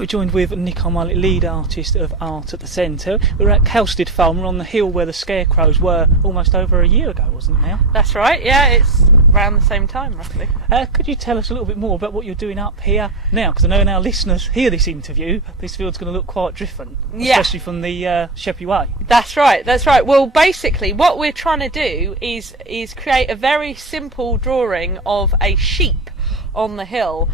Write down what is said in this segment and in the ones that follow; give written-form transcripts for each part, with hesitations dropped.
We're joined with Nicole Mollet, lead artist of Art at the Centre. We're at Kelstead Farm. We're on the hill where the scarecrows were almost over a year ago, wasn't it now? That's right, yeah, it's around the same time roughly. Could you tell us a little bit more about what you're doing up here now? Because I know when our listeners hear this interview, this field's going to look quite different, especially from the Sheppey Way. That's right. Well, basically what we're trying to do is create a very simple drawing of a sheep on the hill.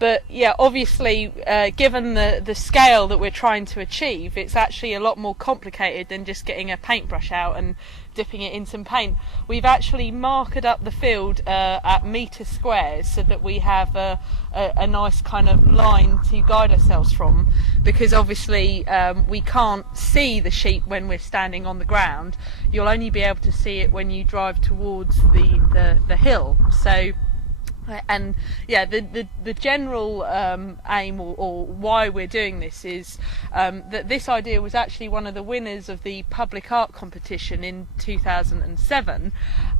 But yeah, obviously, given the scale that we're trying to achieve, it's actually a lot more complicated than just getting a paintbrush out and dipping it in some paint. We've actually marked up the field at metre squares so that we have a nice kind of line to guide ourselves from, because obviously we can't see the sheep when we're standing on the ground. You'll only be able to see it when you drive towards the hill. So. And yeah, the general aim or why we're doing this is that this idea was actually one of the winners of the public art competition in 2007,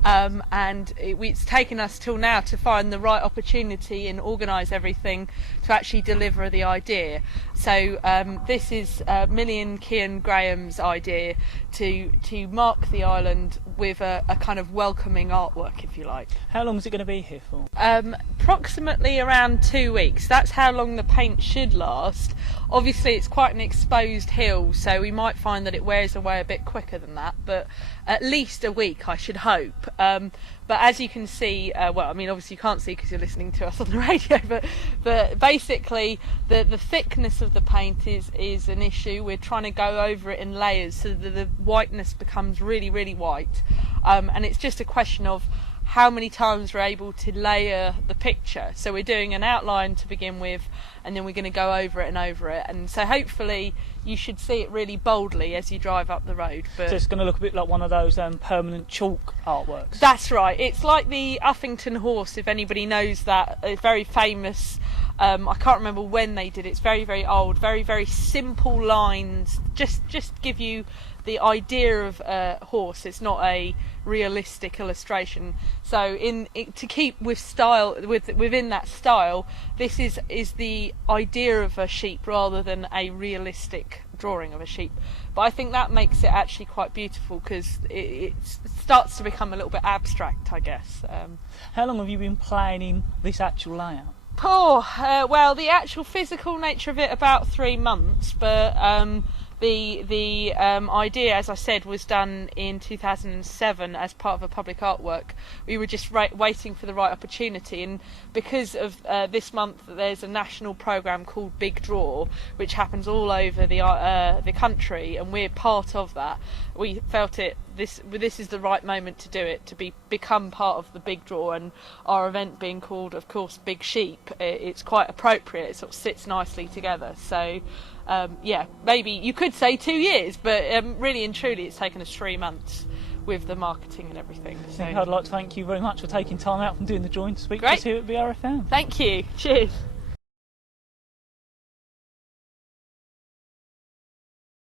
and it's taken us till now to find the right opportunity and organise everything to actually deliver the idea. So this is Millie and Kian Graham's idea to mark the island with a kind of welcoming artwork, if you like. How long is it going to be here for? Approximately around 2 weeks. That's how long the paint should last. Obviously it's quite an exposed hill, so we might find that it wears away a bit quicker than that, but at least a week I should hope. But as you can see, well, I mean obviously you can't see because you're listening to us on the radio, but basically the thickness of the paint is an issue. We're trying to go over it in layers so that the whiteness becomes really, really white, and it's just a question of how many times we're able to layer the picture. So we're doing an outline to begin with, and then we're going to go over it and over it, and so hopefully you should see it really boldly as you drive up the road. But so it's going to look a bit like one of those permanent chalk artworks. That's right. It's like the Uffington horse, if anybody knows that. It's very famous. I can't remember when they did it. It's very, very old. Very, very simple lines. Just give you the idea of a horse. It's not a realistic illustration. So to keep with style, within that style, this is the idea of a sheep rather than a realistic drawing of a sheep. But I think that makes it actually quite beautiful because it starts to become a little bit abstract, I guess. How long have you been planning this actual layout? Well, the actual physical nature of it, about 3 months, but the idea, as I said, was done in 2007 as part of a public artwork. We were just waiting for the right opportunity, and because of this month there's a national programme called Big Draw, which happens all over the country, and we're part of that. We felt this is the right moment to do it, to become part of the Big Draw, and our event being called, of course, Big Sheep, it's quite appropriate. It sort of sits nicely together. So yeah, maybe you could say 2 years, but really and truly it's taken us 3 months with the marketing and everything. So I'd like to thank you very much for taking time out from doing the join to speak to us here at BRFM. Thank you. Cheers.